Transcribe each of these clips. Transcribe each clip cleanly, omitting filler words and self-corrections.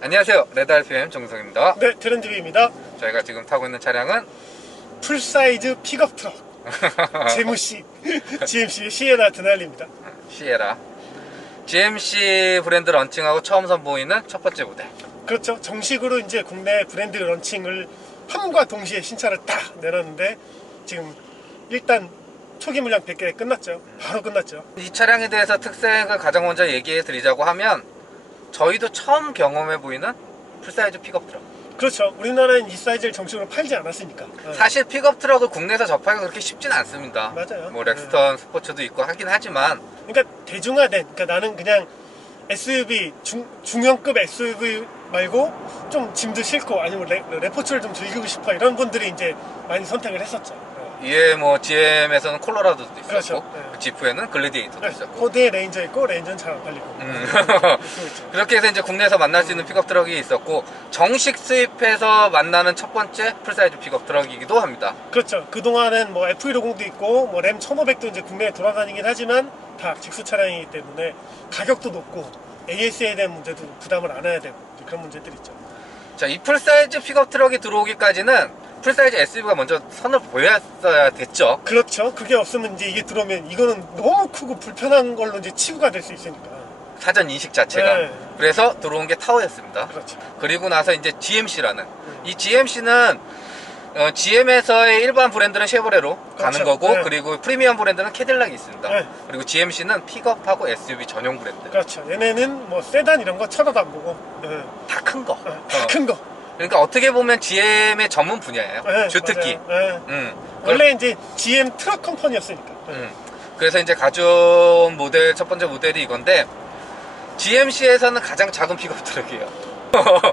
안녕하세요. 레드RPM 정성입니다. 네, 트렌드비입니다. 저희가 지금 타고 있는 차량은 풀사이즈 픽업 트럭 제무시 GMC 시에나 드날리입니다. 시에라. GMC 브랜드 런칭하고 처음 선보이는 첫 번째 모델. 그렇죠. 정식으로 이제 국내 브랜드 런칭을 함과 동시에 신차를 딱 내놨는데 지금 일단 초기 물량 100개 끝났죠. 바로 끝났죠. 이 차량에 대해서 특색을 가장 먼저 얘기해 드리자고 하면 저희도 처음 경험해 보이는 풀사이즈 픽업 트럭. 그렇죠. 우리나라는 이 사이즈를 정식으로 팔지 않았으니까. 사실 픽업 트럭을 국내에서 접하기가 그렇게 쉽진 않습니다. 맞아요. 뭐 렉스턴 스포츠도 있고 하긴 하지만 그러니까 대중화된, 그러니까 나는 그냥 SUV 중형급 SUV 말고 좀 짐도 싣고 아니면 레포츠를 좀 즐기고 싶어 이런 분들이 이제 많이 선택을 했었죠. 이에 뭐 GM에서는 콜로라도도 있었고, 그렇죠. 네. 지프에는 글래디에이터도 네, 있었고. 코드에 레인저 있고 레인저는 잘 안 팔리고. 그렇죠. 그렇게 해서 이제 국내에서 만날 수 있는 픽업 트럭이 있었고, 정식 수입해서 만나는 첫 번째 풀사이즈 픽업 트럭이기도 합니다. 그렇죠. 그동안은 뭐 F150도 있고 뭐 램 1500도 이제 국내에 돌아다니긴 하지만 다 직수 차량이기 때문에 가격도 높고 AS에 대한 문제도 부담을 안 해야 되고 그런 문제들이 있죠. 자, 이 풀사이즈 픽업 트럭이 들어오기까지는 풀사이즈 SUV가 먼저 선을 보였어야 됐죠. 그렇죠. 그게 없으면 이제 이게 들어오면 이거는 너무 크고 불편한 걸로 이제 치부가 될 수 있으니까. 사전 인식 자체가. 네. 그래서 들어온 게 타워였습니다. 그렇죠. 그리고 나서 이제 GMC라는 이 GMC는 GM에서의 일반 브랜드는 쉐보레로 가는 그렇죠. 거고, 네. 그리고 프리미엄 브랜드는 캐딜락이 있습니다. 네. 그리고 GMC는 픽업하고 SUV 전용 브랜드. 그렇죠. 얘네는 뭐 세단 이런 거 쳐다도 안 보고 다 큰 거. 다 큰 거. 그러니까 어떻게 보면 GM의 전문 분야예요. 네, 주특기. 맞아요. 네. 원래 이제 GM 트럭 컴퍼니였으니까. 그래서 이제 가져온 모델, 첫 번째 모델이 이건데, GMC에서는 가장 작은 픽업 트럭이에요.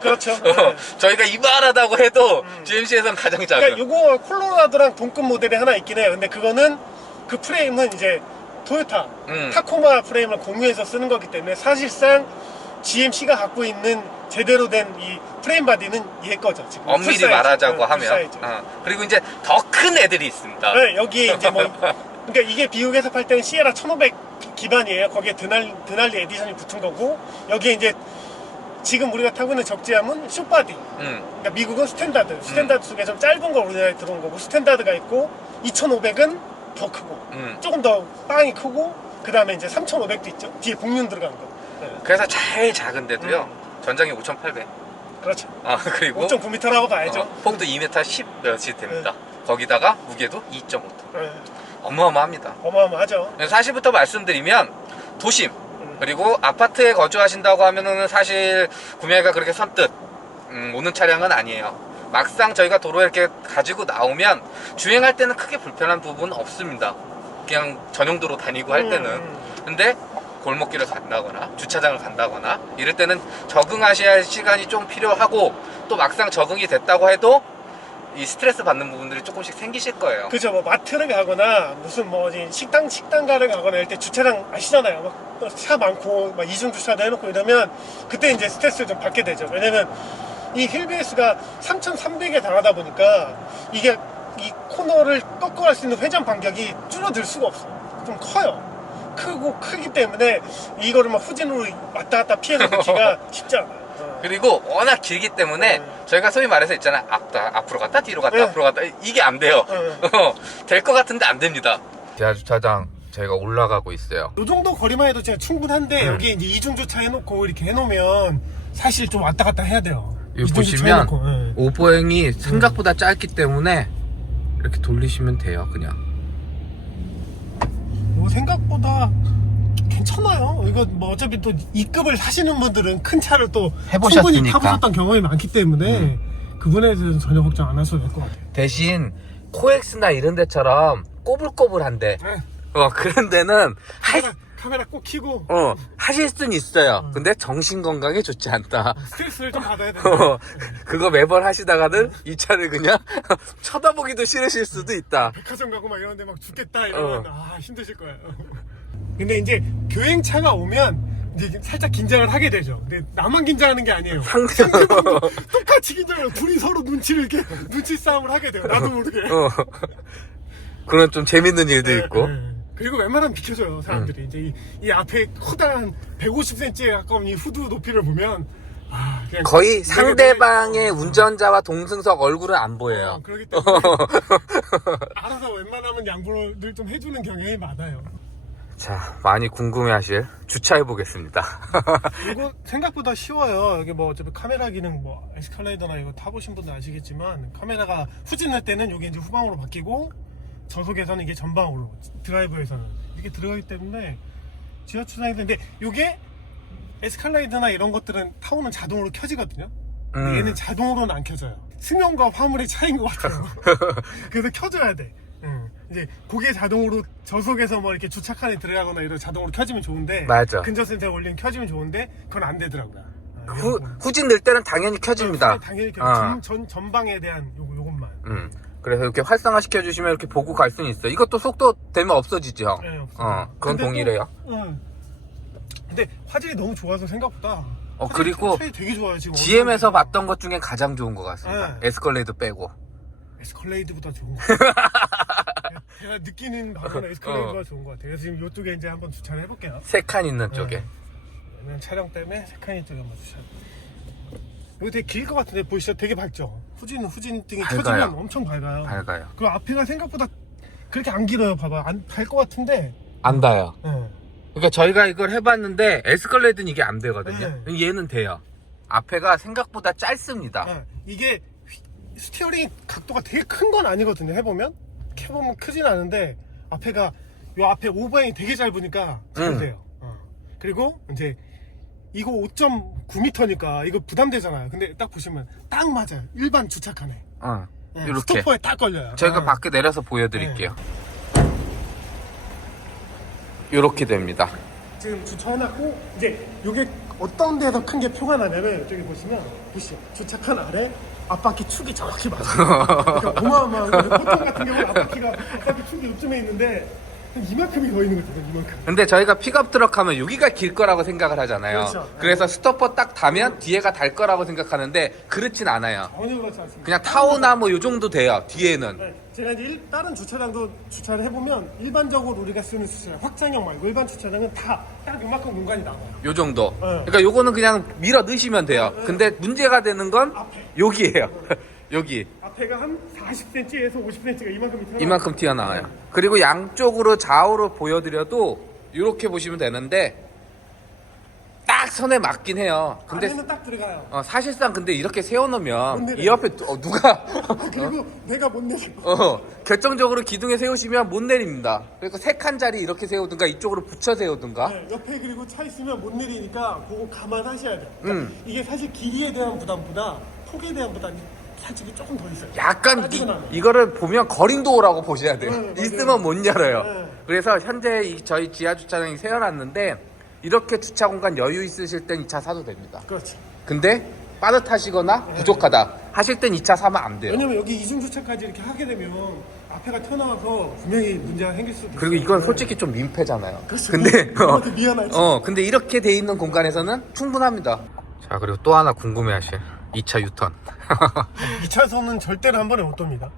그렇죠. 네. 저희가 이만하다고 해도 GMC에서는 가장 작은. 그러니까 요거 콜로라도랑 동급 모델이 하나 있긴 해요. 근데 그거는 그 프레임은 이제 토요타 타코마 프레임을 공유해서 쓰는 거기 때문에 사실상 GMC가 갖고 있는 제대로 된 이 프레임 바디는 얘 거죠. 지금 엄밀히 풀사이즈. 말하자고 네, 하면. 풀사이즈. 그리고 이제 더 큰 애들이 있습니다. 네, 여기에 이제 뭐 그러니까 이게 미국에서 팔 때는 시에라 1500 기반이에요. 거기에 드날리 에디션이 붙은 거고, 여기에 이제 지금 우리가 타고 있는 적재함은 숏바디. 그러니까 미국은 스탠다드 속에 좀 짧은 거 우리나라에 들어온 거고, 스탠다드가 있고 2500은 더 크고 조금 더 빵이 크고, 그 다음에 이제 3500도 있죠. 뒤에 복륜 들어간 거. 네. 그래서 제일 작은데도요, 전장이 5800. 그렇죠. 그리고 5.9m라고 봐야죠. 폭도 2m 10 몇이 됩니다. 거기다가 무게도 2.5톤. 네. 어마어마합니다. 어마어마하죠. 사실부터 말씀드리면 도심 그리고 아파트에 거주하신다고 하면은 사실 구매가 그렇게 선뜻 오는 차량은 아니에요. 막상 저희가 도로에 이렇게 가지고 나오면 주행할 때는 크게 불편한 부분은 없습니다. 그냥 전용도로 다니고 할 때는. 근데 골목길을 간다거나 주차장을 간다거나 이럴 때는 적응하셔야 할 시간이 좀 필요하고, 또 막상 적응이 됐다고 해도 이 스트레스 받는 부분들이 조금씩 생기실 거예요. 그죠. 뭐 마트를 가거나 무슨 뭐 어디 식당가를 가거나 이럴 때 주차장 아시잖아요. 막 차 많고 막 이중 주차도 해놓고 이러면 그때 이제 스트레스를 좀 받게 되죠. 왜냐면 이 휠베이스가 3300에 달하다 보니까 이게 이 코너를 꺾어갈 수 있는 회전 반격이 줄어들 수가 없어요. 좀 커요. 크기 때문에 이거를 막 후진으로 왔다 갔다 피해서 놓기가 쉽지 않아요. 그리고 워낙 길기 때문에 저희가 소위 말해서 있잖아요. 앞으로 갔다 뒤로 갔다 앞으로 갔다, 이게 안 돼요. 될 것 같은데 안 됩니다. 지하주차장 저희가 올라가고 있어요. 이 정도 거리만 해도 진짜 충분한데 여기 이제 이중 주차 해놓고 이렇게 해놓으면 사실 좀 왔다 갔다 해야 돼요. 여기 보시면 오보행이 생각보다 짧기 때문에 이렇게 돌리시면 돼요. 그냥 뭐 생각보다 괜찮아요. 이거 뭐 어차피 또 2급을 사시는 분들은 큰 차를 또 해보셨으니까. 충분히 타보셨던 경험이 많기 때문에 그분에 대해서는 전혀 걱정 안 하셔도 될 것 같아요. 대신 코엑스나 이런 데처럼 꼬불꼬불한데 그런 데는 카메라 꼭 켜고 하실 수는 있어요. 근데 정신 건강에 좋지 않다. 스트레스를 좀 받아야 돼요. 그거 매번 하시다가는 이 차를 그냥 쳐다보기도 싫으실 수도 있다. 백화점 가고 막 이런데 막 죽겠다 이러면 힘드실 거예요. 근데 이제 교행차가 오면 이제 살짝 긴장을 하게 되죠. 근데 나만 긴장하는 게 아니에요. 상대방도 똑같이 긴장을 해요. 둘이 서로 눈치 싸움을 하게 돼요. 나도 모르게. 그런 좀 재밌는 일도 있고. 그리고 웬만하면 비켜줘요, 사람들이. 이제 이 앞에 커다란 150cm에 가까운 이 후드 높이를 보면 그냥 거의 내가 상대방의 운전자와 동승석 얼굴은 안 보여요. 그렇기 때문에 알아서 웬만하면 양보를 좀 해주는 경향이 많아요. 자, 많이 궁금해하실 주차해 보겠습니다. 이거 생각보다 쉬워요. 여기 뭐 어차피 카메라 기능 뭐 에스컬레이터나 이거 타보신 분들 아시겠지만 카메라가 후진할 때는 여기 이제 후방으로 바뀌고 저속에서는 이게 전방으로 드라이브에서는 이렇게 들어가기 때문에 지하 주차장이 되는데 이게 에스컬레이터나 이런 것들은 타오는 자동으로 켜지거든요. 얘는 자동으로는 안 켜져요. 수명과 화물의 차이인 것 같아요. 그래서 켜줘야 돼. 이제 그게 자동으로 저속에서 뭐 이렇게 주차칸에 들어가거나 이런 자동으로 켜지면 좋은데 맞아. 근저센터에 올리면 켜지면 좋은데 그건 안 되더라고요. 후진 늘 때는 당연히 켜집니다. 당연히 전방에 대한 요것만. 그래서 이렇게 활성화 시켜주시면 이렇게 보고 갈 수는 있어요. 이것도 속도 되면 없어지죠. 네, 없어요. 그건 동일해요. 근데 화질이 너무 좋아서 생각보다. 그리고 차이 되게 좋아요 지금. GM에서 봤던 것 중에 가장 좋은 것 같습니다. 네. 에스컬레이드 빼고. 에스컬레이드보다 좋은 것 같아요. 제가 느끼는 바로는 에스컬레이드가 좋은 것 같아요. 그래서 지금 이쪽에 이제 한번 주차를 해볼게요. 3칸 있는 쪽에. 왜냐면 촬영 때문에 세칸이 쪽에 한번 주차. 이거 되게 길 것 같은데 보이시죠? 되게 밝죠? 후진 등이 밝아요. 켜지면 엄청 밝아요. 밝아요. 그리고 앞에가 생각보다 그렇게 안 길어요. 봐봐. 안 달 것 같은데. 안 닿아요. 네. 그러니까 저희가 이걸 해봤는데 에스컬레이드는 이게 안 되거든요. 얘는 돼요. 앞에가 생각보다 짧습니다. 이게 스티어링 각도가 되게 큰 건 아니거든요. 해보면 크진 않은데 앞에가 요 앞에 오버행이 되게 짧으니까 잘 돼요. 그리고 이제 이거 5.9m니까 이거 부담되잖아요. 근데 딱 보시면 딱 맞아요. 일반 주차칸에. 이렇게. 스토퍼에 딱 걸려요. 저희가 밖에 내려서 보여드릴게요. 이렇게 됩니다. 지금 주차해놨고 이제 이게 어떤 데서 큰 게 표가 나냐면 저기 보시죠. 주차칸 아래 앞바퀴 축이 정확히 맞아요. 그러니까 어마어마한 보통 같은 경우는 앞바퀴 축이 이쯤에 있는데 이만큼이 더 있는 거죠. 이만큼. 근데 저희가 픽업 트럭 하면 여기가 길 거라고 생각을 하잖아요. 그렇죠. 그래서 스토퍼 딱 다면 뒤에가 달 거라고 생각하는데 그렇진 않아요. 전혀 그렇지 않습니다. 그냥 타오나 뭐 요 정도 돼요. 뒤에는. 네, 제가 이제 다른 주차장도 주차를 해보면 일반적으로 우리가 쓰는 주차장 확장형 말고 일반 주차장은 다 딱 이만큼 공간이 나와요. 요 정도. 그러니까 요거는 그냥 밀어 넣으시면 돼요. 근데 문제가 되는 건 앞에. 여기에요. 여기. 앞에가 한 40cm에서 50cm가 이만큼 이만큼 튀어나와요. 그리고 양쪽으로 좌우로 보여드려도 이렇게 보시면 되는데 딱 선에 맞긴 해요. 근데 안에는 딱 들어가요. 사실상 근데 이렇게 세워놓으면 못 내려요. 이 옆에 누가 그리고 내가 못 내려. 결정적으로 기둥에 세우시면 못 내립니다. 그러니까 3칸짜리 이렇게 세우든가 이쪽으로 붙여 세우든가. 네, 옆에 그리고 차 있으면 못 내리니까 그거 감안하셔야 돼요. 그러니까 이게 사실 길이에 대한 부담보다 폭에 대한 부담이 살짝 조금 더 있어요. 약간 이거를 보면 거린도라고 보셔야 돼요. 네, 있으면 못 열어요. 네. 그래서 현재 저희 지하 주차장이 세워놨는데 이렇게 주차 공간 여유 있으실 땐 이 차 사도 됩니다. 그렇지. 근데 빠듯하시거나 부족하다 하실 땐 이 차 사면 안 돼요. 왜냐면 여기 이중 주차까지 이렇게 하게 되면 앞에가 튀어나와서 분명히 문제가 생길 수도 있어요. 그리고 이건 솔직히 좀 민폐잖아요. 그렇죠. 근데 그것도 미안하지. 근데 이렇게 돼 있는 공간에서는 충분합니다. 자, 그리고 또 하나 궁금해하실 2차 유턴. 2차선은 절대로 한 번에 못 돕니다.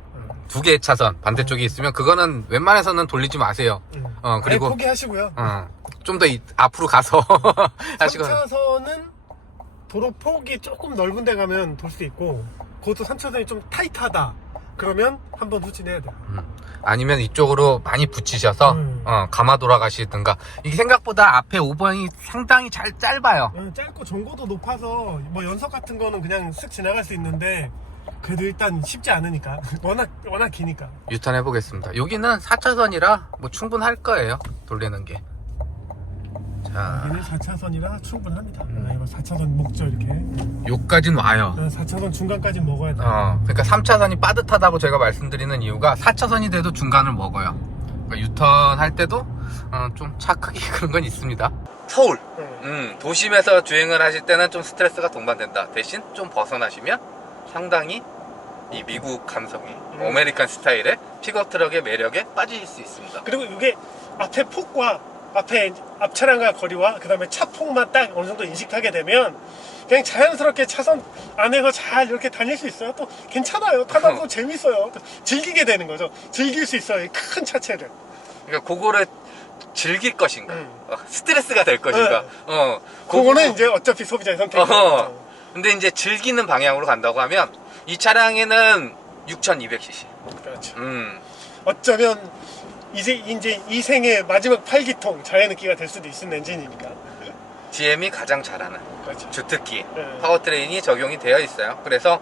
2개의 차선 반대쪽에 있으면 그거는 웬만해서는 돌리지 마세요. 그리고 아예 포기하시고요. 좀 더 앞으로 가서 하시고. 3차선은 도로 폭이 조금 넓은 데 가면 돌 수 있고 그것도 3차선이 좀 타이트하다 그러면 한번 후진해야 돼요. 아니면 이쪽으로 많이 붙이셔서 감아 돌아가시든가. 이게 생각보다 앞에 오버행이 상당히 짧아요. 짧고 전고도 높아서 뭐 연석 같은 거는 그냥 쓱 지나갈 수 있는데 그래도 일단 쉽지 않으니까 워낙 기니까. 유턴 해보겠습니다. 여기는 4차선이라 뭐 충분할 거예요, 돌리는 게. 자, 여기는 4차선이라 충분합니다. 이거 4차선 먹죠 이렇게. 요까진 와요. 4차선 중간까지 먹어야 돼. 그러니까 3차선이 빠듯하다고 제가 말씀드리는 이유가 4차선이 돼도 중간을 먹어요. 그러니까 유턴 할 때도 좀 차 크기 그런 건 있습니다. 서울 도심에서 주행을 하실 때는 좀 스트레스가 동반된다. 대신 좀 벗어나시면 상당히 이 미국 감성이 아메리칸 스타일의 픽업 트럭의 매력에 빠질 수 있습니다. 그리고 이게 앞에 폭과 앞 차량과 거리와 그 다음에 차 폭만 딱 어느 정도 인식하게 되면 그냥 자연스럽게 차선 안에서 잘 이렇게 다닐 수 있어요. 또 괜찮아요. 타다 보면 재밌어요. 또 즐기게 되는 거죠. 즐길 수 있어요. 이 큰 차체를. 그러니까 그거를 즐길 것인가, 스트레스가 될 것인가. 그거는 이제 어차피 소비자의 선택이에요. 근데 이제 즐기는 방향으로 간다고 하면 이 차량에는 6200cc. 그렇죠. 음. 어쩌면 이제 이 생의 마지막 팔기통 자연흡기가 될 수도 있는 엔진이니까. GM이 가장 잘하는 그렇죠. 주특기 네. 파워트레인이 적용이 되어 있어요. 그래서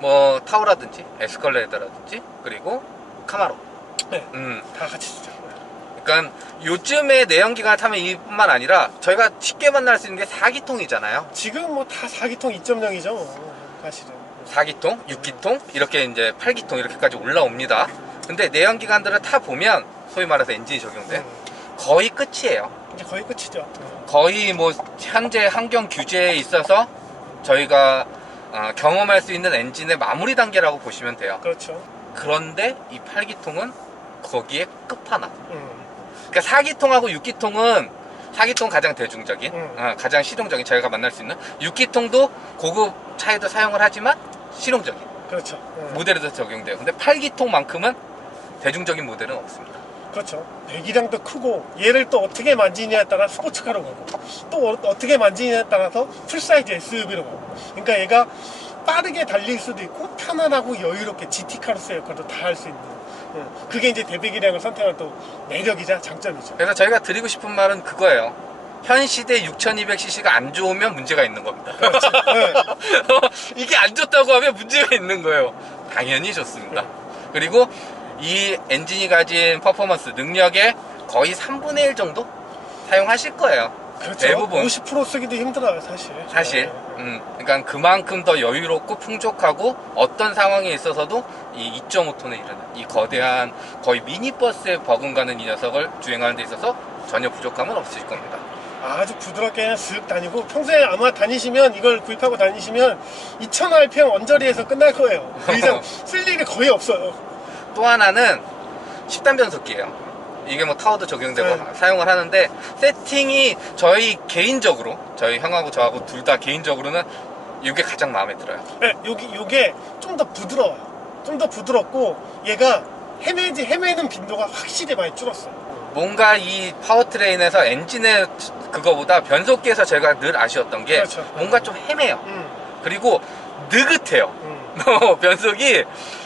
뭐 타오라든지 에스컬레이터라든지 그리고 카마로. 네. 음. 다 같이 쓰죠. 그러니까 요즘에 내연기관을 타면 이뿐만 아니라 저희가 쉽게 만날 수 있는 게 4기통이잖아요. 지금 뭐 다 4기통 2.0이죠. 사실은. 4기통, 6기통, 이렇게 이제 8기통 이렇게까지 올라옵니다. 근데 내연기관들을 타 보면 소위 말해서 엔진이 적용된 거의 끝이에요. 이제 거의 끝이죠. 거의 뭐 현재 환경 규제에 있어서 저희가 경험할 수 있는 엔진의 마무리 단계라고 보시면 돼요. 그렇죠. 그런데 이 8기통은 거기에 끝판왕. 그러니까 4기통하고 6기통은 4기통 가장 대중적인, 가장 실용적인 저희가 만날 수 있는 6기통도 고급 차에도 사용을 하지만 실용적인 그렇죠. 모델에도 적용돼요. 근데 8기통만큼은 대중적인 모델은 없습니다. 그렇죠. 배기량도 크고 얘를 또 어떻게 만지냐에 따라 스포츠카로 가고 또 어떻게 만지냐에 따라서 풀사이즈 SUV로 가고 그러니까 얘가 빠르게 달릴 수도 있고 편안하고 여유롭게 GT카로서의 역할도 다 할 수 있는 그게 이제 대배기량을 선택한 또 매력이자 장점이죠. 그래서 저희가 드리고 싶은 말은 그거예요. 현 시대 6200cc가 안 좋으면 문제가 있는 겁니다. 그렇죠. 네. 이게 안 좋다고 하면 문제가 있는 거예요. 당연히 좋습니다. 그리고 이 엔진이 가진 퍼포먼스 능력의 거의 3분의 1 정도 사용하실 거예요. 그렇죠. 대부분 50% 쓰기도 힘들어요, 사실. 그러니까 그만큼 더 여유롭고 풍족하고 어떤 상황에 있어서도 이 2.5톤에 이르는 이 거대한 거의 미니버스에 버금가는 이 녀석을 주행하는 데 있어서 전혀 부족함은 없으실 겁니다. 아주 부드럽게 그냥 슥 다니고 평소에 아마 다니시면 이걸 구입하고 다니시면 2000rpm 언저리에서 끝날 거예요. 그 이상 쓸 일이 거의 없어요. 또 하나는 10단 변속기예요. 이게 뭐 타워도 적용되고 네. 사용을 하는데 세팅이 저희 개인적으로 저희 형하고 저하고 둘 다 개인적으로는 이게 가장 마음에 들어요. 네, 요게 좀 더 부드러워요. 좀 더 부드럽고 얘가 헤매는 빈도가 확실히 많이 줄었어요. 뭔가 이 파워트레인에서 엔진의 그거보다 변속기에서 제가 늘 아쉬웠던 게 그렇죠. 뭔가 좀 헤매요. 그리고 느긋해요. 변속이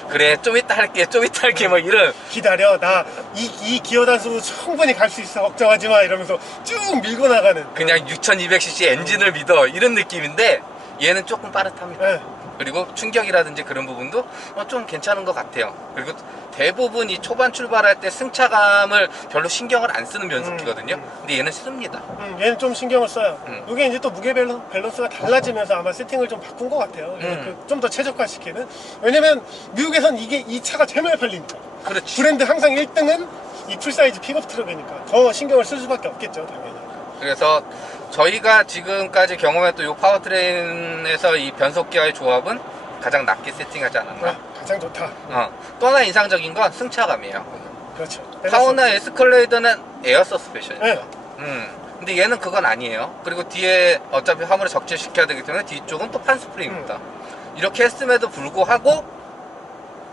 그래 좀 이따 할게 막 이런 기다려 나 이 기어 단속으로 충분히 갈 수 있어 걱정하지 마 이러면서 쭉 밀고 나가는 그냥 6200cc 엔진을 믿어 이런 느낌인데 얘는 조금 빠듯합니다. 네. 그리고 충격이라든지 그런 부분도 좀 괜찮은 것 같아요. 그리고 대부분 이 초반 출발할 때 승차감을 별로 신경을 안 쓰는 변속기거든요. 근데 얘는 씁니다. 얘는 좀 신경을 써요. 이게 이제 또 무게 밸런스가 달라지면서 아마 세팅을 좀 바꾼 것 같아요. 좀 더 최적화시키는. 왜냐면 미국에선 이 차가 제일 많이 팔리니까. 그렇지. 브랜드 항상 1등은 이 풀사이즈 픽업 트럭이니까 더 신경을 쓸 수밖에 없겠죠, 당연히. 그래서 저희가 지금까지 경험했던 이 파워트레인에서 이 변속기와의 조합은 가장 낮게 세팅하지 않았나. 가장 좋다. 또 하나 인상적인 건 승차감이에요. 그렇죠. 타워나 에스컬레이터는 에어 서스펜션이죠. 네. 근데 얘는 그건 아니에요. 그리고 뒤에 어차피 화물을 적재시켜야 되기 때문에 뒤쪽은 또 판스프링입니다. 이렇게 했음에도 불구하고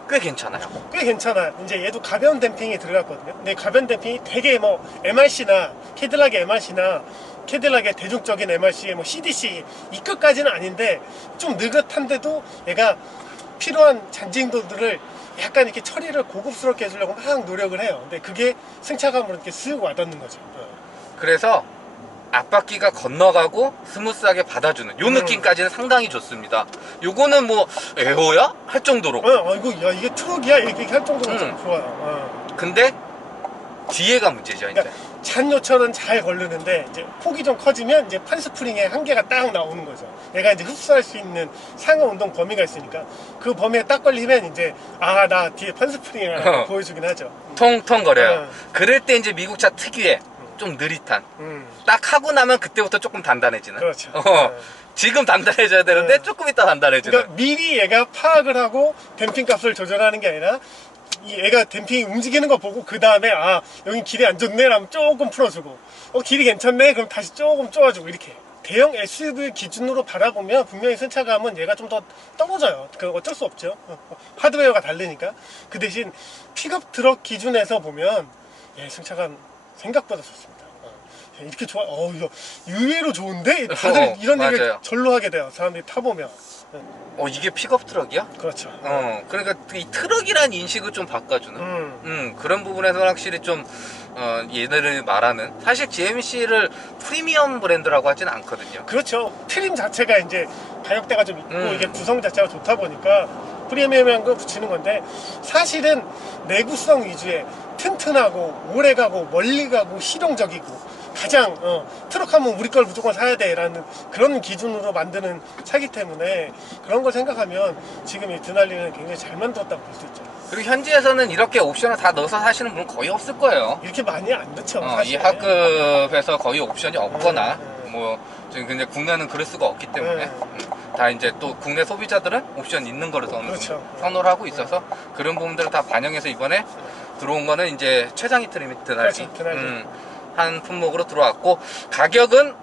꽤 괜찮아요. 꽤 괜찮아요. 이제 얘도 가벼운 댐핑이 들어갔거든요. 근데 가벼운 댐핑이 되게 뭐 MRC나 캐딜락의 MRC나 캐딜락의 대중적인 MRC의 뭐 CDC 이 끝까지는 아닌데 좀 느긋한데도 얘가 필요한 잔진도들을 약간 이렇게 처리를 고급스럽게 해주려고 막 노력을 해요. 근데 그게 승차감으로 이렇게 쓱 와닿는 거죠. 그래서 앞바퀴가 건너가고 스무스하게 받아주는 요 느낌까지는 상당히 좋습니다. 요거는 뭐 에어야? 할 정도로. 이게 트럭이야? 이렇게 할 정도로 좀 좋아요. 근데 뒤에가 문제죠. 이제. 그러니까 잔요철은 잘 걸르는데 이제 폭이 좀 커지면 이제 판스프링의 한계가 딱 나오는 거죠. 얘가 이제 흡수할 수 있는 상하 운동 범위가 있으니까 그 범위에 딱 걸리면 이제 나 뒤에 판스프링을 보여주긴 하죠. 통통거려요. 그럴 때 이제 미국 차 특유의 좀 느릿한 딱 하고 나면 그때부터 조금 단단해지는. 그렇죠. 지금 단단해져야 되는데 조금 이따 단단해지는. 그러니까 미리 얘가 파악을 하고 댐핑 값을 조절하는 게 아니라 이 애가 댐핑이 움직이는 거 보고 그 다음에 여기 길이 안 좋네 라면 조금 풀어주고 길이 괜찮네 그럼 다시 조금 쪼아주고 이렇게 대형 SUV 기준으로 바라보면 분명히 승차감은 얘가 좀 더 떨어져요. 어쩔 수 없죠. 하드웨어가 다르니까. 그 대신 픽업 트럭 기준에서 보면 승차감 생각보다 좋습니다. 이렇게 좋아. 이거 의외로 좋은데 다들 이런 얘기 맞아요. 절로 하게 돼요. 사람들이 타보면. 이게 픽업 트럭이야? 그렇죠. 그러니까 이 트럭이란 인식을 좀 바꿔주는 그런 부분에서 확실히 좀 얘네를 말하는, 사실 GMC를 프리미엄 브랜드라고 하진 않거든요. 그렇죠. 트림 자체가 이제 가격대가 좀 있고 이게 구성 자체가 좋다 보니까 프리미엄한 거 붙이는 건데, 사실은 내구성 위주의 튼튼하고 오래가고 멀리가고 실용적이고 가장 트럭하면 우리 걸 무조건 사야 돼 라는 그런 기준으로 만드는 차기 때문에, 그런 걸 생각하면 지금 이 드날리는 굉장히 잘 만들었다고 볼 수 있죠. 그리고 현지에서는 이렇게 옵션을 다 넣어서 사시는 분은 거의 없을 거예요. 이렇게 많이 안 넣죠. 이 사실. 하급에서 거의 옵션이 없거나 뭐 지금 근데 국내는 그럴 수가 없기 때문에 다 이제 또 국내 소비자들은 옵션 있는 거를 그렇죠. 선호를 하고 있어서 그런 부분들을 다 반영해서 이번에 들어온 거는 이제 최상위 트림이 드날리 그렇죠, 드날리. 한 품목으로 들어왔고, 가격은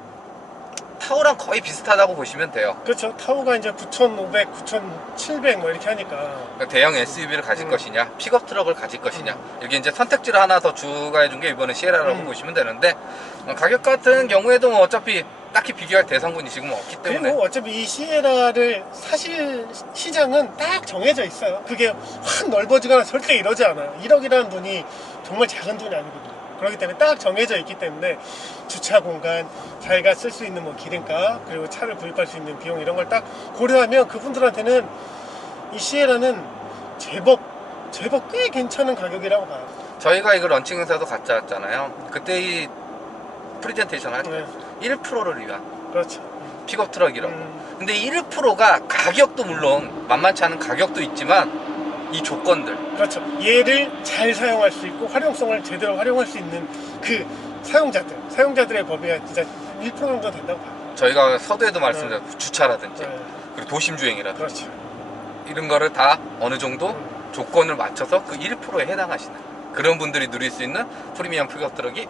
타오랑 거의 비슷하다고 보시면 돼요. 그렇죠. 타오가 이제 9,500, 9,700 뭐 이렇게 하니까. 그러니까 대형 SUV를 가질 것이냐, 픽업 트럭을 가질 것이냐, 이게 이제 선택지를 하나 더 추가해 준 게 이번에 시에라라고 보시면 되는데, 가격 같은 경우에도 뭐 어차피 딱히 비교할 대상군이 지금 없기 때문에. 그리고 어차피 이 시에라를 사실 시장은 딱 정해져 있어요. 그게 확 넓어지거나 절대 이러지 않아요. 1억이라는 돈이 정말 작은 돈이 아니거든요. 그렇기 때문에 딱 정해져 있기 때문에 주차 공간, 자기가 쓸 수 있는 뭐 기름값, 그리고 차를 구입할 수 있는 비용, 이런 걸 딱 고려하면 그분들한테는 이 시에라는 제법 꽤 괜찮은 가격이라고 봐요. 저희가 이거 런칭 행사도 갔다 왔잖아요. 그때 이 프레젠테이션 할 때 1%를 위한 그렇죠. 픽업 트럭이라고. 근데 1%가 가격도 물론 만만치 않은 가격도 있지만 이 조건들, 그렇죠. 얘를 잘 사용할 수 있고 활용성을 제대로 활용할 수 있는 그 사용자들의 범위가 진짜 1% 정도 된다고 봐요. 저희가 서두에도 말씀드렸고 주차라든지 그리고 도심 주행이라든지 그렇죠. 이런 거를 다 어느 정도 조건을 맞춰서 그 1%에 해당하시는 그런 분들이 누릴 수 있는 프리미엄 픽업 트럭이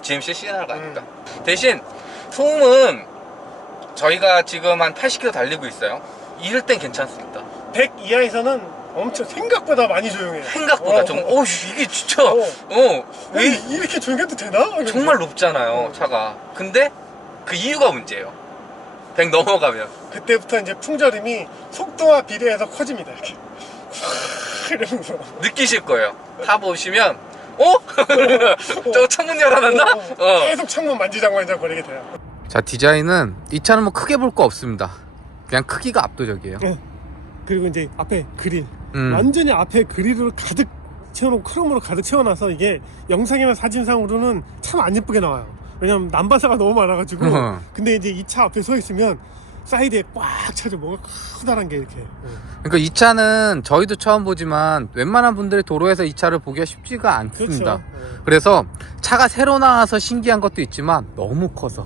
GMC 시에라가 아닐까. 대신 소음은 저희가 지금 한 80km 달리고 있어요. 이럴 땐 괜찮습니다. 100 이하에서는 엄청 생각보다 많이 조용해요. 생각보다 좀 이게 진짜 왜 이렇게 조용해도 되나? 정말 높잖아요, 차가. 근데 그 이유가 문제예요. 100 넘어가면 그때부터 이제 풍절음이 속도와 비례해서 커집니다. 이렇게 이러면서 느끼실 거예요. 타보시면 저 창문 열어놨나? 계속 창문 만지작만지작 거리게 돼요. 자, 디자인은 이 차는 뭐 크게 볼 거 없습니다. 그냥 크기가 압도적이에요. 그리고 이제 앞에 그릴 완전히 앞에 그릴을 가득 채워놓고 크롬으로 가득 채워놔서 이게 영상이나 사진상으로는 참 안 예쁘게 나와요. 왜냐면 남바사가 너무 많아가지고. 근데 이제 이 차 앞에 서 있으면 사이드에 꽉 차죠. 뭔가 커다란 게 이렇게. 그러니까 이 차는 저희도 처음 보지만 웬만한 분들이 도로에서 이 차를 보기가 쉽지가 않습니다. 그렇죠. 그래서 차가 새로 나와서 신기한 것도 있지만 너무 커서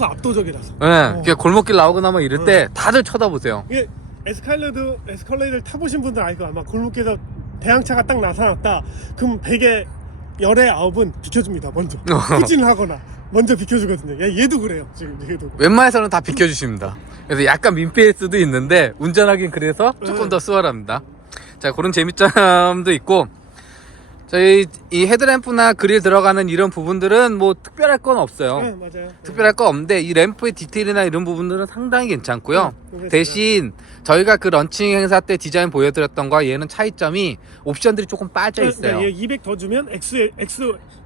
압도적이라서. 그냥 골목길 나오거나 뭐 이럴 때 다들 쳐다보세요. 이게 에스컬레이드를 타보신 분들 알고, 아마 골목길에서 대항차가 딱 나타났다 그럼 100에 10에 9은 비켜줍니다. 먼저 후진을 하거나 먼저 비켜주거든요. 얘도 그래요. 지금 얘도 웬만해서는 다 비켜주십니다. 그래서 약간 민폐일 수도 있는데 운전하긴 그래서 조금 더 수월합니다. 자, 그런 재미점도 있고, 저희 이 헤드램프나 그릴 들어가는 이런 부분들은 뭐 특별할 건 없어요. 맞아요. 특별할 거 없는데 이 램프의 디테일이나 이런 부분들은 상당히 괜찮고요. 대신 저희가 그 런칭 행사 때 디자인 보여드렸던 거와 얘는 차이점이 옵션들이 조금 빠져 있어요. 얘 200 더 주면 X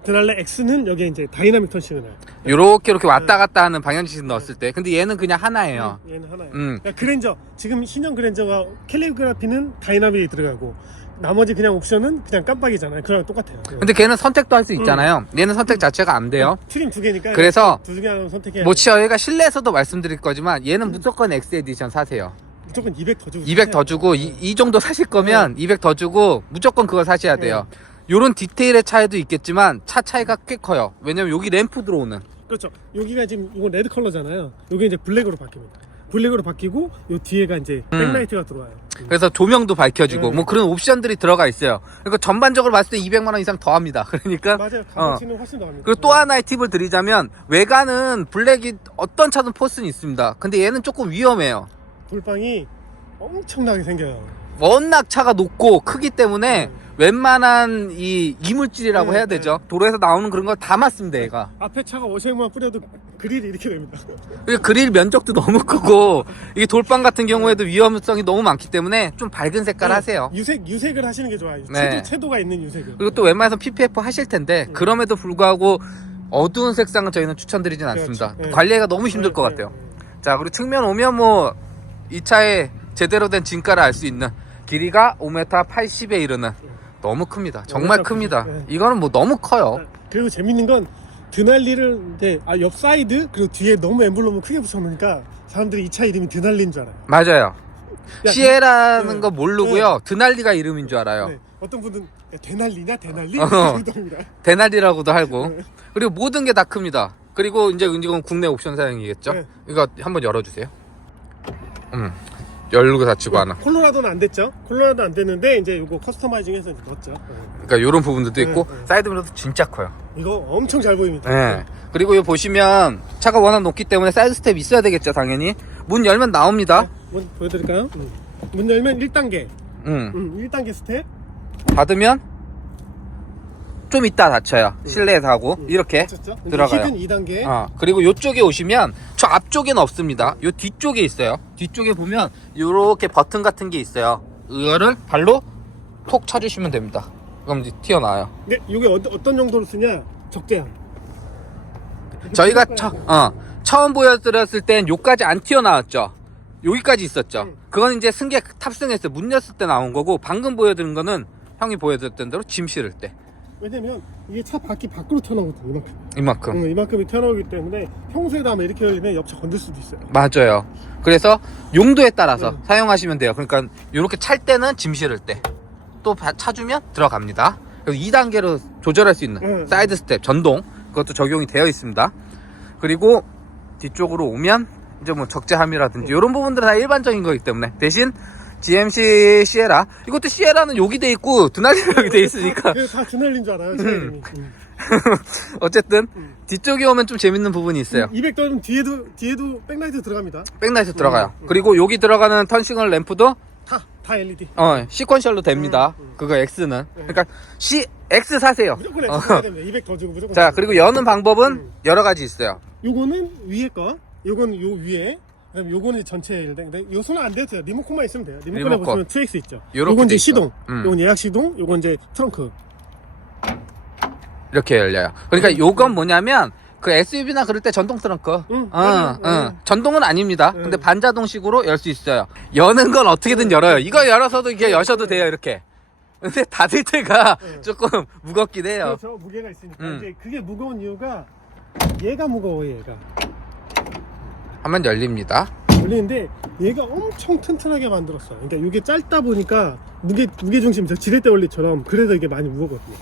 드날레 X는 여기에 이제 다이나믹 턴싱을 해요. 요렇게 왔다 갔다 하는 방향지시 넣었을 때. 근데 얘는 그냥 하나예요. 얘는 하나예요. 그러니까 그랜저, 지금 신형 그랜저가 캘리그라피는 다이나믹이 들어가고 나머지 그냥 옵션은 그냥 깜빡이잖아요. 그랑 똑같아요. 근데 걔는 선택도 할 수 있잖아요. 얘는 선택 자체가 안 돼요. 트림 두 개니까 그래서 두 개 하나 선택해야 뭐 돼요. 저희가 실내에서도 말씀드릴 거지만 얘는 무조건 X 에디션 사세요. 무조건 200 더 주고 200 더 주고 이 정도 사실 거면 200 더 주고 무조건 그거 사셔야 돼요. 요런 디테일의 차이도 있겠지만 차 차이가 꽤 커요. 왜냐면 여기 램프 들어오는. 그렇죠. 여기가 지금 이거 레드 컬러잖아요. 여기 이제 블랙으로 바뀝니다. 블랙으로 바뀌고 요 뒤에가 이제 백라이트가 들어와요. 그래서 조명도 밝혀지고 뭐 그런 옵션들이 들어가 있어요. 그러니까 전반적으로 봤을 때 200만 원 이상 더 합니다. 그러니까 맞아요. 값어치는 훨씬 더 합니다. 그리고 또 하나의 팁을 드리자면 외관은 블랙이 어떤 차든 포스는 있습니다. 근데 얘는 조금 위험해요. 돌방이 엄청나게 생겨요. 워낙 차가 높고 크기 때문에 웬만한 이 이물질이라고 네, 해야 되죠. 도로에서 나오는 그런 걸 다 맞습니다, 얘가. 앞에 차가 워셔액만 뿌려도 그릴이 이렇게 됩니다. 그리고 그릴 면적도 너무 크고 이게 돌방 같은 경우에도 위험성이 너무 많기 때문에 좀 밝은 색깔 하세요. 유색을 하시는 게 좋아요. 네. 채도가 있는 유색을. 그리고 또 웬만해서 PPF 하실 텐데 그럼에도 불구하고 어두운 색상은 저희는 추천드리진 않습니다. 그렇죠. 네. 관리가 너무 힘들 것 같아요. 자, 그리고 측면 오면 뭐 이 차의 제대로 된 진가를 알 수 있는 길이가 5m 80에 이르는 너무 큽니다. 정말 5m 큽니다. 80. 네. 이거는 뭐 너무 커요. 그리고 재밌는 건 드날리를 이제 옆 사이드 그리고 뒤에 너무 엠블럼을 크게 붙여놓으니까 사람들이 이 차 이름이 드날리인 줄 알아요. 맞아요. 야, 시에라는 네. 거 모르고요. 드날리가 이름인 줄 알아요. 네. 어떤 분은 야, 대날리냐 대날리? 어. 그러더랍니다. 대날리라고도 하고. 그리고 모든 게 다 큽니다. 그리고 이제 이건 국내 옵션 사양이겠죠. 네. 이거 한번 열어주세요. 열고 닫히고 하나. 콜로라도는 안 됐죠. 콜로라도 안 됐는데 이제 이거 커스터마이징해서 이제 넣었죠. 그러니까 이런 부분들도 있고 네. 사이드 미러도 진짜 커요. 이거 엄청 잘 보입니다. 네. 그리고 여기 보시면 차가 워낙 높기 때문에 사이드 스텝 있어야 되겠죠, 당연히. 문 열면 나옵니다. 문 보여드릴까요? 문 열면 1단계. 1단계 스텝. 닫으면 좀 이따 닫혀요. 실내에서 하고 이렇게 맞췄죠? 들어가요. 히든 2단계. 그리고 이쪽에 오시면 저 앞쪽에는 없습니다. 요 뒤쪽에 있어요. 뒤쪽에 보면 요렇게 버튼 같은 게 있어요. 이거를 발로 톡 쳐주시면 됩니다. 그럼 이제 튀어나와요. 네, 이게 어떤 정도로 쓰냐? 적재함. 저희가 처음 보여드렸을 땐 요까지 안 튀어나왔죠. 여기까지 있었죠. 그건 이제 승객 탑승했을 때 문 였을 때 나온 거고, 방금 보여드린 거는 형이 보여드렸던 대로 짐 실을 때 왜냐면 이게 차 바퀴 밖으로 튀어나오거든요. 이만큼. 이만큼이 튀어나오기 때문에 평소에도 아마 이렇게 열리면 옆차 건들 수도 있어요. 맞아요. 그래서 용도에 따라서 사용하시면 돼요. 그러니까 이렇게 찰 때는 짐 실을 때 또 차주면 들어갑니다. 그래서 2단계로 조절할 수 있는 사이드 스텝 전동, 그것도 적용이 되어 있습니다. 그리고 뒤쪽으로 오면 이제 뭐 적재함이라든지 이런 부분들은 다 일반적인 거기 때문에, 대신 GMC 시에라, 이것도 시에라는 여기 돼 있고 드날리는 여기 돼 있으니까 다 드날린 줄 알아요. 차 이름이. 어쨌든 뒤쪽에 오면 좀 재밌는 부분이 있어요. 200 떨면 뒤에도 백라이트 들어갑니다. 백라이트 들어가요. 그리고 여기 들어가는 턴 시그널 램프도 다 LED. 시퀀셜로 됩니다. 그거 X는. 그러니까 X 사세요. 무조건 X 사야 됩니다. 200 더 주고 무조건. 자, 그리고 여는 방법은 여러 가지 있어요. 요거는 위에 거, 요거는 요 위에, 그다음에 요거는 전체. 근데 요 손은 안 돼도 돼요. 리모컨만 있으면 돼요. 리모컨에 리모컨. 보시면 2X 있죠. 요렇게 요건 돼 이제 있어. 시동, 요건 예약 시동, 요건 이제 트렁크. 이렇게 열려요. 그러니까 요건 뭐냐면 그 SUV나 그럴 때 전동 트렁크. 전동은 아닙니다. 근데 반자동식으로 열 수 있어요. 여는 건 어떻게든 열어요. 이거 열어서도 이게 여셔도 돼요, 이렇게. 근데 닫을 때가 조금 무겁긴 해요. 그렇죠. 무게가 있으니까. 이제 그게 무거운 이유가 얘가 무거워요, 얘가. 한번 열립니다. 열리는데 얘가 엄청 튼튼하게 만들었어요. 그러니까 이게 짧다 보니까 무게중심이 지렛대 원리처럼, 그래서 이게 많이 무겁거든요.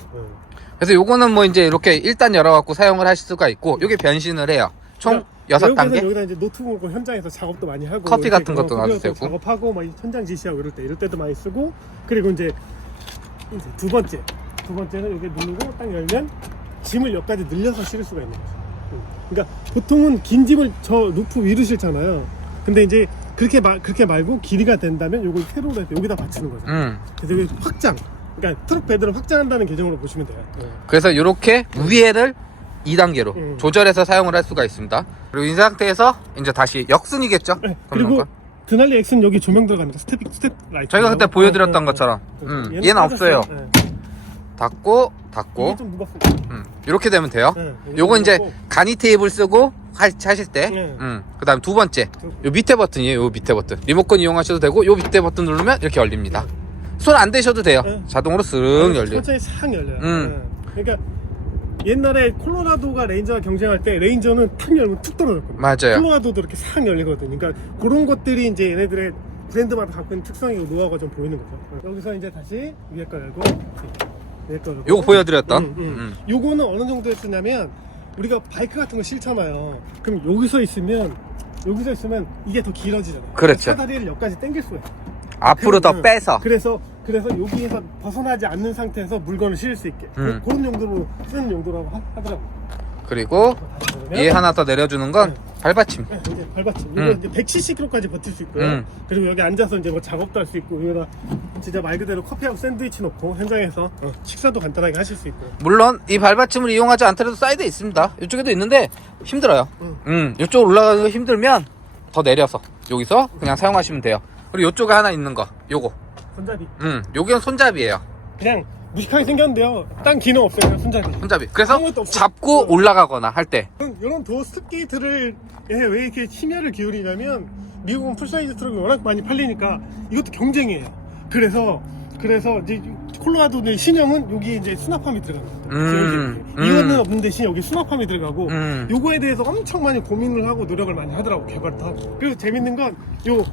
그래서 요거는 뭐 이제 이렇게 일단 열어갖고 사용을 하실 수가 있고, 요게 변신을 해요. 총 6단계? 여기다 이제 노트북 현장에서 작업도 많이 하고, 커피 같은 이렇게 것도 놔도 되고. 작업하고 막 천장 지시하고 이럴 때도 많이 쓰고. 그리고 이제 두 번째는 여기 누르고 딱 열면 짐을 여기까지 늘려서 실을 수가 있는 거죠. 그러니까 보통은 긴 짐을 저 루프 위로 실잖아요. 근데 이제 그렇게 말고 길이가 된다면 요걸 세로로 해서 여기다 받치는 거죠. 그래서 여기 확장, 그러니까 트럭 베드를 확장한다는 개념으로 보시면 돼요. 그래서 이렇게 위에를 2단계로 조절해서 사용을 할 수가 있습니다. 그리고 이 상태에서 이제 다시 역순이겠죠? 그리고 드날리 X는 여기 조명 들어갑니다. 스텝 라이트. 저희가 그때 보여드렸던 것처럼. 얘는 없어요. 닫고 이게 좀 무겁습니다. 이렇게 되면 돼요. 이게 요거 이제 무겁고. 간이 테이블 쓰고 하실 때. 그 다음 두 번째, 요 밑에 버튼이에요. 요 밑에 버튼 리모컨 이용하셔도 되고, 요 밑에 버튼 누르면 이렇게 열립니다. 손 안 대셔도 돼요. 자동으로 쓱 열려요. 천천히 싹 열려요. 그러니까 옛날에 콜로라도가 레인저와 경쟁할 때 레인저는 탁 열면 툭 떨어졌거든요. 맞아요. 콜로라도도 이렇게 싹 열리거든요. 그러니까 그런 것들이 이제 얘네들의 브랜드마다 갖고 있는 특성이고 노하우가 좀 보이는 거죠. 여기서 이제 다시 위에 거 열고, 위에 거 열고. 요거 보여드렸던. 요거는 어느 정도에 쓰냐면, 우리가 바이크 같은 거 싫잖아요. 그럼 여기서 있으면 이게 더 길어지잖아요. 그렇죠. 사다리를 여기까지 당길 수가 있어요. 앞으로 더 빼서. 그래서 여기에서 벗어나지 않는 상태에서 물건을 실을 수 있게, 그런 용도로 쓰는 용도라고 하더라고요. 그리고 얘 하나 더 내려주는 건 발받침. 이제 발받침. 이거 이제 170km까지 버틸 수 있고요. 그리고 여기 앉아서 이제 뭐 작업도 할 수 있고, 여기다 진짜 말 그대로 커피하고 샌드위치 놓고 현장에서 식사도 간단하게 하실 수 있고요. 물론 이 발받침을 이용하지 않더라도 사이드에 있습니다. 이쪽에도 있는데 힘들어요. 이쪽 올라가는 거 힘들면 더 내려서 여기서 그냥 사용하시면 돼요. 그리고 이쪽에 하나 있는 거 요거 손잡이. 여기는 손잡이에요. 그냥 무식하게 생겼는데요. 딴 기능 없어요. 그냥 손잡이. 손잡이. 그래서 아무것도 없어요. 잡고 올라가거나 할 때 이런 도어 스키트를 왜 이렇게 심혈을 기울이냐면 미국은 풀사이즈 트럭이 워낙 많이 팔리니까 이것도 경쟁이에요. 그래서 이제 콜로라도의 신형은 여기 이제 수납함이 들어갑니다. 이거는 없는 대신 여기 수납함이 들어가고 요거에 대해서 엄청 많이 고민을 하고 노력을 많이 하더라고, 개발도 하고. 그리고 재밌는 건 요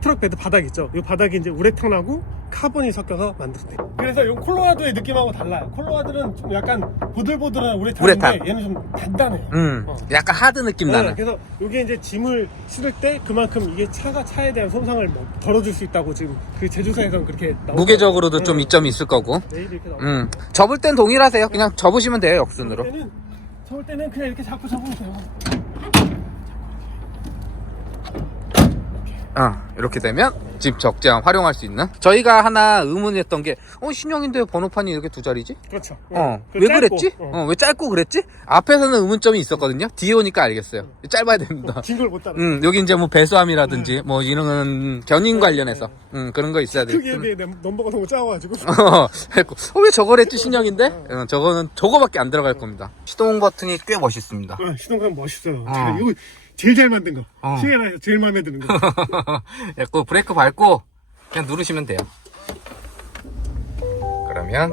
트럭 베드 바닥 있죠. 요 바닥이 이제 우레탄하고 카본이 섞여서 만들었대요. 그래서 요 콜로라도의 느낌하고 달라요. 콜로라도는 좀 약간 보들보들한 우레탄인데 얘는 좀 단단해요. 약간 하드 느낌 나는. 그래서 이게 이제 짐을 실을 때 그만큼 이게 차에 대한 손상을 뭐 덜어줄 수 있다고 지금 그 제조사에서는 그렇게 나오고. 무게적으로도 좀 이점이 있을 거고. 내일이 이렇게 나오고. 접을 땐 동일하세요. 그냥 접으시면 돼요, 역순으로. 접을 때는 그냥 이렇게 잡고 접으면 돼요. 이렇게 되면 집 적재함 활용할 수 있는. 저희가 하나 의문했던 게 신형인데 번호판이 이렇게 두 자리지? 그렇죠. 왜 그랬지? 왜 짧고 그랬지? 앞에서는 의문점이 있었거든요. 뒤에 오니까 알겠어요. 짧아야 됩니다. 긴 걸 못 따라. 여기 이제 뭐 배수함이라든지 뭐 이런 견인 관련해서 그런 거 있어야 돼요. 크기에 비해 넘버가 너무 작아가지고. 왜 저걸 했지 신형인데? 저거는 저거밖에 안 들어갈 겁니다. 시동 버튼이 꽤 멋있습니다. 시동감 멋있어요. 이거 제일 잘 만든 거. 시에라에서 제일 마음에 드는 거. 그 브레이크 밟고 그냥 누르시면 돼요. 그러면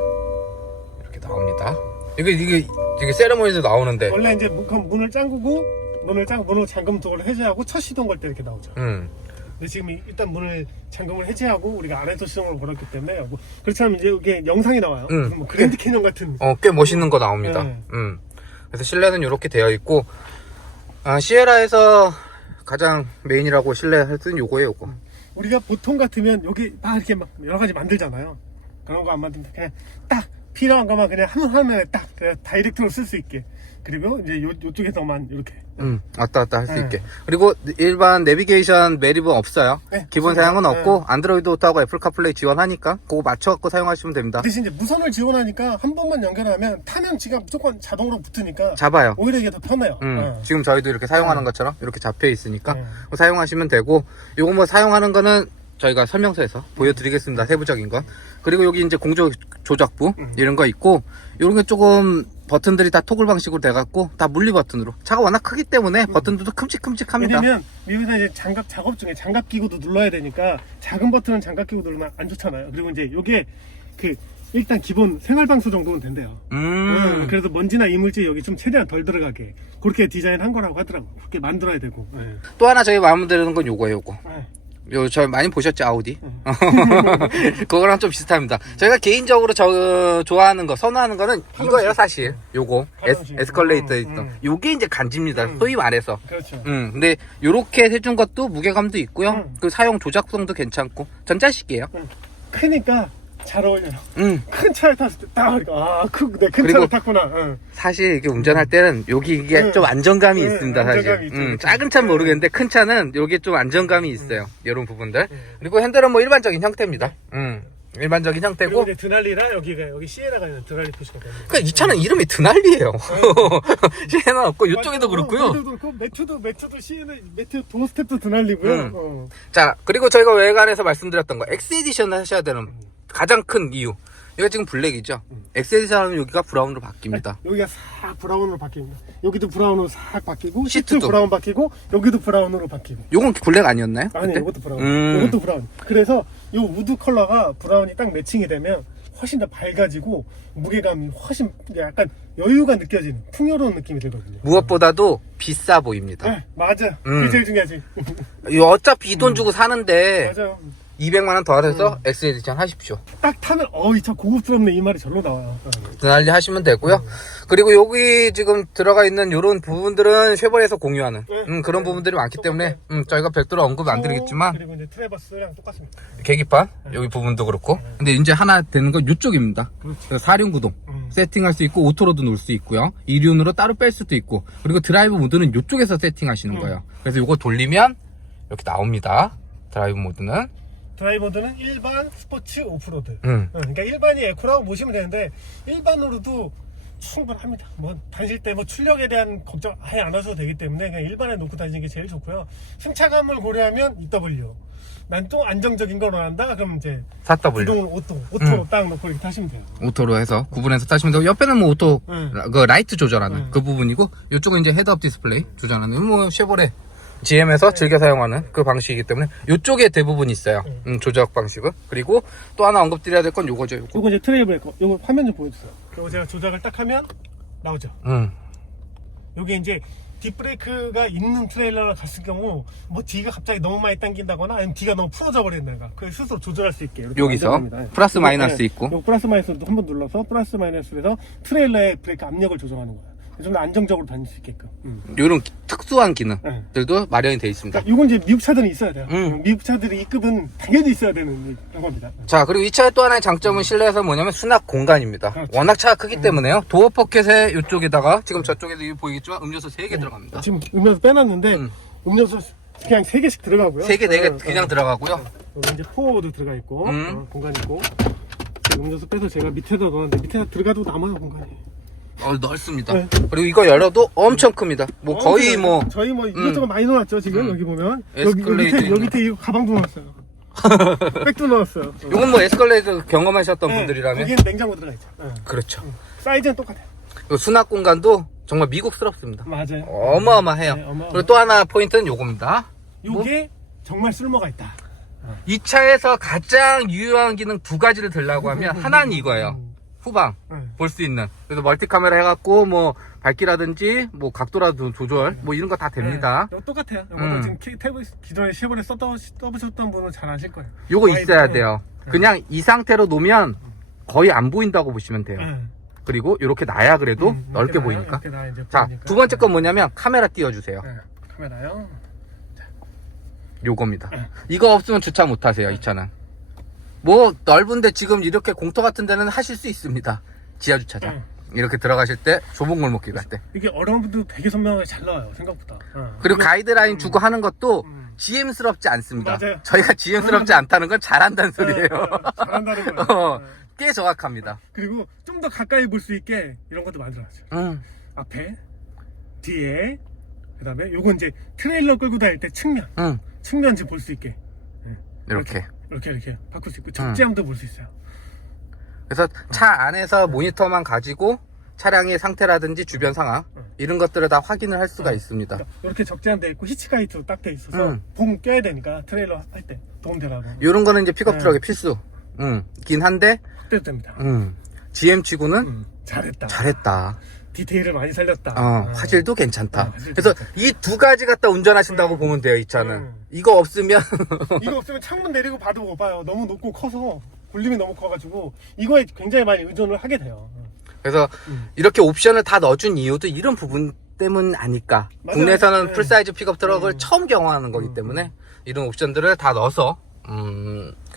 이렇게 나옵니다. 이게 세레모니도 나오는데 원래 이제 문을 잠그고 문을 잠금 저걸 해제하고 첫 시동 걸 때 이렇게 나오죠. 근데 지금 일단 문을 잠금을 해제하고 우리가 안에서 시동을 걸었기 때문에 그렇지 않으면 이제 이게 영상이 나와요. 뭐 그랜드 캐년 같은. 꽤 멋있는 거 나옵니다. 그래서 실내는 이렇게 되어 있고 시에라에서 가장 메인이라고 실내 할 때는 요거예요, 요거. 우리가 보통 같으면 여기 막 이렇게 막 여러 가지 만들잖아요. 그런 거 안 만든다. 그냥 딱 필요한 것만 그냥 한 화면에 딱 그냥 다이렉트로 쓸 수 있게. 그리고 이제 요쪽에서만 이렇게. 왔다 갔다 할 수 있게. 그리고 일반 내비게이션 매립은 없어요. 기본 사양은 없고 안드로이드 오토하고 애플 카플레이 지원하니까 그거 맞춰갖고 사용하시면 됩니다. 대신 이제 무선을 지원하니까 한 번만 연결하면 타면치가 무조건 자동으로 붙으니까 잡아요. 오히려 이게 더 편해요. 지금 저희도 이렇게 사용하는 것처럼 이렇게 잡혀 있으니까 사용하시면 되고, 요거 뭐 사용하는 거는 저희가 설명서에서 보여드리겠습니다. 세부적인 건. 그리고 여기 이제 공조 조작부 이런 거 있고, 이런 게 조금 버튼들이 다 토글 방식으로 돼갖고 다 물리 버튼으로. 차가 워낙 크기 때문에 버튼들도 큼직큼직합니다. 왜냐면 미국에서 이제 작업 중에 장갑 끼고도 눌러야 되니까 작은 버튼은 장갑 끼고 누르면 안 좋잖아요. 그리고 이제 요게 일단 기본 생활 방수 정도는 된대요. 그래서 먼지나 이물질 여기 좀 최대한 덜 들어가게 그렇게 디자인한 거라고 하더라고. 그렇게 만들어야 되고. 또 하나 저희 마음에 드는 건 요거예요, 요거. 저 많이 보셨죠, 아우디? 그거랑 좀 비슷합니다. 저희가 개인적으로 좋아하는 거, 선호하는 거는 이거예요, 사실. 요거. 에스컬레이터 있던. 요게 이제 간지입니다. 소위 말해서. 그렇죠. 근데 요렇게 해준 것도 무게감도 있고요. 그 사용 조작성도 괜찮고. 전자식이에요. 크니까 잘 어울려요. 큰 차를 탔을 때 딱 큰 그리고 차를 탔구나. 사실 이게 운전할 때는 이게 좀 안정감이 있습니다, 안정감이 사실. 있죠. 작은 차는 모르겠는데 큰 차는 요게 좀 안정감이 있어요. 이런 부분들. 그리고 핸들은 뭐 일반적인 형태입니다. 일반적인 형태고. 그리고 이제 드날리랑 여기 시에라가 있는 드날리 표시가 되는. 그러니까 이 차는 이름이 드날리예요. 시에나 없고 이쪽에도 그렇고요. 매트도 시에는 매트 도어스텝도 드날리고요. 자, 그리고 저희가 외관에서 말씀드렸던 거 X 에디션을 하셔야 되는 가장 큰 이유. 이거 지금 블랙이죠. X 에디션 하면 여기가 브라운으로 바뀝니다. 여기가 싹 브라운으로 바뀝니다. 여기도 브라운으로 싹 바뀌고 시트도 시트 브라운 바뀌고 여기도 브라운으로 바뀌고. 요건 블랙 아니었나요? 아니, 그때? 이것도 브라운. 이것도 브라운. 그래서 이 우드 컬러가 브라운이 딱 매칭이 되면 훨씬 더 밝아지고 무게감이 훨씬 약간 여유가 느껴지는 풍요로운 느낌이 들거든요. 무엇보다도 비싸 보입니다. 네, 맞아. 그게 제일 중요하지. 어차피 이 돈 주고 사는데 맞아. 200만 원 더 해서 X 에디션 하십시오. 딱 타면 이 차 고급스럽네 이 말이 절로 나와요. 드날리 하시면 되고요. 그리고 여기 지금 들어가 있는 이런 부분들은 쉐보레에서 공유하는 그런 부분들이 많기 때문에 저희가 별도로 언급 안 드리겠지만, 그리고 이제 트레버스랑 똑같습니다. 계기판 여기 부분도 그렇고. 근데 이제 하나 되는 건 이쪽입니다. 그래서 4륜구동 세팅할 수 있고 오토로도 놓을 수 있고요. 2륜으로 따로 뺄 수도 있고, 그리고 드라이브 모드는 이쪽에서 세팅하시는 거예요. 그래서 이거 돌리면 이렇게 나옵니다. 드라이브 모드는. 드라이버드는 일반, 스포츠, 오프로드. 음. 그러니까 일반이 에코라고 보시면 되는데 일반으로도 충분합니다. 뭐 다닐 때 뭐 출력에 대한 걱정 아예 안 하셔도 되기 때문에 그냥 일반에 놓고 다니는 게 제일 좋고요. 승차감을 고려하면 EW. 난 또 안정적인 걸 원한다. 그럼 이제 4W. 구동을 오토로 딱 놓고 이렇게 타시면 돼요. 오토로 해서 구분해서 타시면 되고, 옆에는 뭐 오토 그 라이트 조절하는 응. 그 부분이고, 이쪽은 이제 헤드업 디스플레이 조절하는 뭐 쉐보레 GM에서 즐겨 사용하는 그 방식이기 때문에 이쪽에 대부분 있어요. 조작 방식은. 그리고 또 하나 언급드려야 될 건 요거죠. 요거. 요거 이제 트레이 브레이커. 요거 화면 좀 보여주세요. 요거 제가 조작을 딱 하면 나오죠. 요게 이제 뒷브레이크가 있는 트레일러를 갔을 경우 뭐 D가 갑자기 너무 많이 당긴다거나 아니면 D가 너무 풀어져 버린다거나 그걸 스스로 조절할 수 있게 이렇게 여기서 만들어줍니다. 플러스 요거, 마이너스 네, 있고. 요거 플러스 마이너스도 한번 눌러서 플러스 마이너스에서 트레일러의 브레이크 압력을 조정하는 거예요. 좀 더 안정적으로 다닐 수 있게끔. 이런 특수한 기능들도 마련이 되어 있습니다. 그러니까 이건 이제 미국 차들은 있어야 돼요. 음. 미국 차들이 이 급은 당연히 있어야 되는 그런 겁니다. 자, 그리고 이 차의 또 하나의 장점은 실내에서 뭐냐면 수납 공간입니다. 그렇죠. 워낙 차가 크기 때문에요. 도어 포켓에 이쪽에다가 지금 저쪽에도 보이겠지만 음료수 3개 들어갑니다. 지금 음료수 빼놨는데 음료수 그냥 3개씩 들어가고요. 3개, 4개 그냥 들어가고요. 여기 이제 포워드 들어가 있고 공간 있고 음료수 빼서 제가 밑에다 넣었는데 밑에다 들어가도 남아요 공간이. 넓습니다. 네. 그리고 이거 열어도 엄청 큽니다. 뭐 거의 뭐 저희 뭐 이것저것 많이 넣어놨죠 지금 여기 보면 에스컬레이터 여기 밑에 이거 가방도 넣었어요. 백도 넣었어요. 이건 뭐 에스컬레이터 경험하셨던 분들이라면 여기는 냉장고 들어가 있죠. 그렇죠. 사이즈는 똑같아요. 그리고 수납 공간도 정말 미국스럽습니다. 맞아요. 어마어마해요. 네, 어마어마. 그리고 또 하나 포인트는 요겁니다. 요게 정말 쓸모가 있다. 이 차에서 가장 유효한 기능 2가지를 들라고 하면 하나는 이거예요. 후방 볼 수 있는. 그래서 멀티 카메라 해갖고 뭐 밝기라든지 뭐 각도라도 조절 뭐 이런 거 다 됩니다. 네, 똑같아요. 이거 지금 탭을 기존에 쉐보레 써보셨던 분은 잘 아실 거예요. 요거 있어야 돼요. 그냥 이 상태로 놓으면 거의 안 보인다고 보시면 돼요. 그리고 이렇게 놔야 그래도 넓게 보이니까. 자, 두 번째 건 뭐냐면 카메라 띄워주세요. 카메라요. 요겁니다. 이거 없으면 주차 못 하세요, 이 차는. 뭐 넓은데 지금 이렇게 공터 같은 데는 하실 수 있습니다. 지하 주차장. 이렇게 들어가실 때 좁은 골목길 갈 때. 이게 어려운 분도 되게 선명하게 잘 나와요 생각보다. 그리고 가이드라인 주고 하는 것도 GM스럽지 않습니다. 맞아요. 저희가 GM스럽지 않다는 건 잘한다는 소리예요. 잘한다는 거예요. 꽤 정확합니다. 그리고 좀 더 가까이 볼 수 있게 이런 것도 만들어놨어요. 앞에, 뒤에, 그다음에 요건 이제 트레일러 끌고 다닐 때 측면지 볼 수 있게. 이렇게 바꿀 수 있고 적재함도 볼 수 있어요. 그래서 차 안에서 모니터만 가지고 차량의 상태라든지 주변 상황 이런 것들을 다 확인을 할 수가 있습니다. 이렇게 적재함 돼 있고 히치가이트로 딱 돼 있어서 봄 껴야 되니까 트레일러 할 때 도움 되라고. 이런 거는 이제 픽업 트럭의 필수. 긴 한데 확대도 됩니다. GM 치고는 잘했다. 디테일을 많이 살렸다. 화질도 괜찮다. 화질도 그래서 괜찮다. 이 2가지 갖다 운전하신다고 보면 돼요, 이 차는. 이거 없으면 이거 없으면 창문 내리고 봐도 못 봐요. 너무 높고 커서 볼륨이 너무 커가지고 이거에 굉장히 많이 의존을 하게 돼요. 그래서 이렇게 옵션을 다 넣어준 이유도 이런 부분 때문 아닐까. 맞아요. 국내에서는 네. 풀사이즈 픽업 트럭을 처음 경험하는 거기 때문에 이런 옵션들을 다 넣어서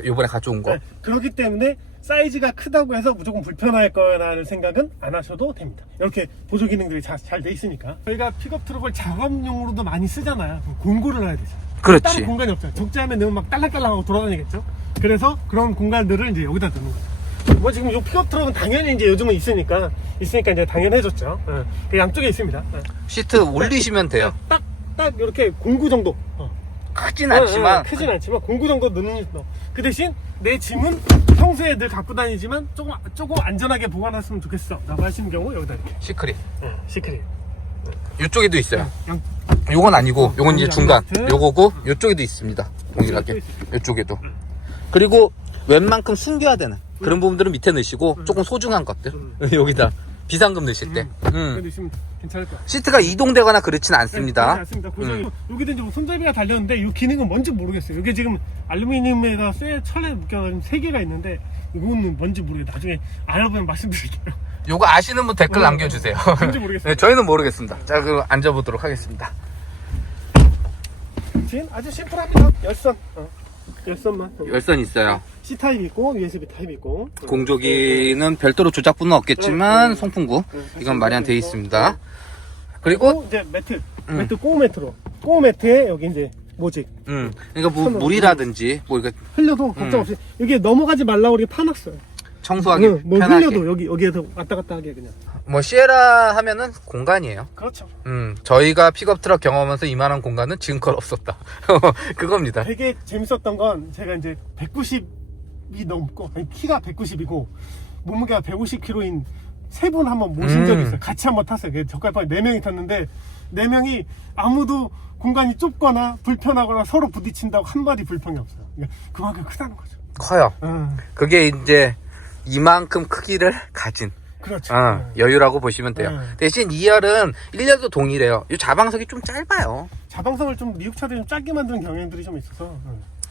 요번에 가져온 거. 네, 그렇기 때문에 사이즈가 크다고 해서 무조건 불편할 거라는 생각은 안 하셔도 됩니다. 이렇게 보조 기능들이 잘 돼 있으니까. 저희가 픽업 트럭을 작업용으로도 많이 쓰잖아요. 그럼 공구를 해야 되죠. 그렇지. 다른 공간이 없잖아요. 적재하면 넣으면 막 딸랑딸랑하고 돌아다니겠죠. 그래서 그런 공간들을 이제 여기다 넣는 거죠. 뭐 지금 이 픽업 트럭은 당연히 이제 요즘은 있으니까 이제 당연해졌죠. 그 양쪽에 있습니다. 시트 올리시면 돼요. 딱 이렇게 공구 정도. 크진 않지만 크진 않지만 공구 정도 넣는 거. 그 대신 내 짐은 평소에 늘 갖고 다니지만 조금 안전하게 보관했으면 좋겠어 라고 하시는 경우 여기다 이렇게 시크릿. 시크릿. 이쪽에도 있어요. 양- 요건 아니고 요건 이제 양쪽 중간. 밑에. 요거고 요쪽에도 있습니다. 동일하게. 요쪽에도. 그리고 웬만큼 숨겨야 되는 그런 부분들은 밑에 넣으시고 조금 소중한 것들 여기다 비상금 넣으실 때. 근데 있으면 괜찮을 것 같아요. 시트가 이동되거나 그렇진 않습니다. 그렇지 않습니다. 고정이 여기도 이제 뭐 손잡이가 달렸는데 이 기능은 뭔지 모르겠어요. 이게 지금 알루미늄에다 철에 묶여가지고 3개가 있는데 이거는 뭔지 모르겠어요. 나중에 알아보면 말씀드릴게요. 요거 아시는 분 댓글 남겨주세요. 뭔지 모르겠어요. 네, 저희는 모르겠습니다. 자, 그럼 앉아보도록 하겠습니다. 지금 아주 심플합니다. 열선만. 열선 있어요. C타입 있고 USB 타입 있고. 공조기는 별도로 조작부는 없겠지만 송풍구 이건 마련되어 있습니다. 그리고 이제 매트 꼬우 매트로 꼬우 매트에 여기 이제 모직. 그러니까 뭐 물이라든지 뭐 이렇게 흘려도 걱정 없이 여기 넘어가지 말라고 이렇게 파놨어요. 청소하기 뭐 편하게. 흘려도 여기에서 왔다 갔다 하게 그냥. 뭐 시에라 하면은 공간이에요. 그렇죠. 저희가 픽업 트럭 경험하면서 이만한 공간은 지금껏 없었다. 그겁니다. 되게 재밌었던 건 제가 이제 190이 넘고 아니, 키가 190이고 몸무게가 150kg인 세 분 한번 모신 적이 있어요. 같이 한번 탔어요. 저까지 4명이 탔는데 4명이 아무도 공간이 좁거나 불편하거나 서로 부딪힌다고 한마디 불평이 없어요. 그러니까 그만큼 크다는 거죠. 커요. 그게 이제 이만큼 크기를 가진 그렇죠. 여유라고 보시면 돼요. 네. 대신 2열은 1열도 동일해요. 이 자방석이 좀 짧아요. 자방석을 좀 미국 차들이 좀 짧게 만드는 경향들이 좀 있어서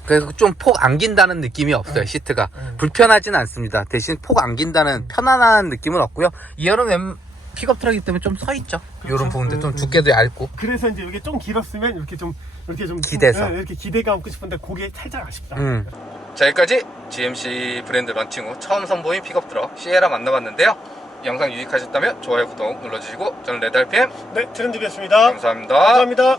그래서 좀 폭 안긴다는 느낌이 없어요. 시트가 불편하진 않습니다. 대신 폭 안긴다는 편안한 느낌은 없고요. 2열은 픽업 트럭이기 때문에 좀 서 있죠. 그렇죠. 이런 부분들 좀 두께도 얇고. 그래서 이제 이게 좀 길었으면 이렇게 좀 기대서. 이렇게 기대감 없고 싶은데 그게 살짝 아쉽다. 자, 여기까지 GMC 브랜드 런칭 후 처음 선보인 픽업 트럭 시에라 만나봤는데요. 영상 유익하셨다면 좋아요, 구독 눌러주시고 저는 레드RPM 네, 트렌드비였습니다. 감사합니다. 감사합니다.